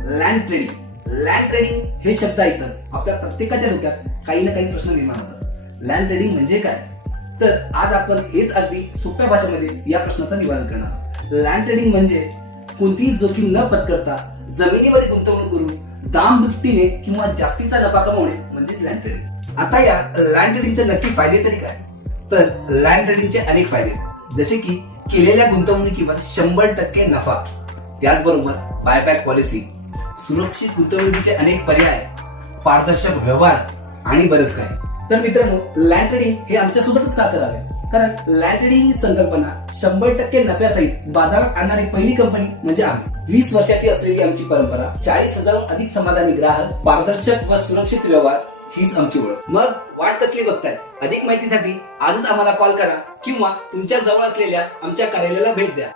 Land trading. Land trading हे शब्द ऐकताच आपल्या प्रत्येकाच्या डोक्यात काही ना काही प्रश्न निर्माण होतात. लँड ट्रेडिंग म्हणजे काय? तर आज आपण हेच अगदी सोप्या भाषेमध्ये या प्रश्नाचं निवारण करणार. लँड ट्रेडिंग म्हणजे कोणतीही जोखीम न पत्करता जमिनीमध्ये गुंतवणूक करून दाम दुपटीने किंवा जास्तीचा नफा कमवणे म्हणजेच लँड ट्रेडिंग. आता या लँड ट्रेडिंगचे नक्की फायदे तरी काय? तर लँड ट्रेडिंगचे अनेक फायदे, जसे की केलेल्या गुंतवणुकीवर 100% नफा, त्याचबरोबर बायबॅक पॉलिसी, सुरक्षित गुंतवणुकीचे अनेक पर्याय, पारदर्शक व्यवहार आणि बरेच काही. तर मित्रांनो, लँड ट्रेडिंग हे आमच्यासोबतच का करावे? कारण लँड ट्रेडिंग ही संकल्पना 100% नफ्यासहित बाजारात आणणारी पहिली कंपनी म्हणजे आम्ही. 20 वर्षाची असलेली आमची परंपरा, 40,000 अधिक समाधानी ग्राहक, पारदर्शक व सुरक्षित व्यवहार हीच आमची ओळख. मग वाट कसली बघताय? अधिक माहितीसाठी आजच आम्हाला कॉल करा किंवा तुमच्या जवळ असलेल्या आमच्या कार्यालयाला भेट द्या.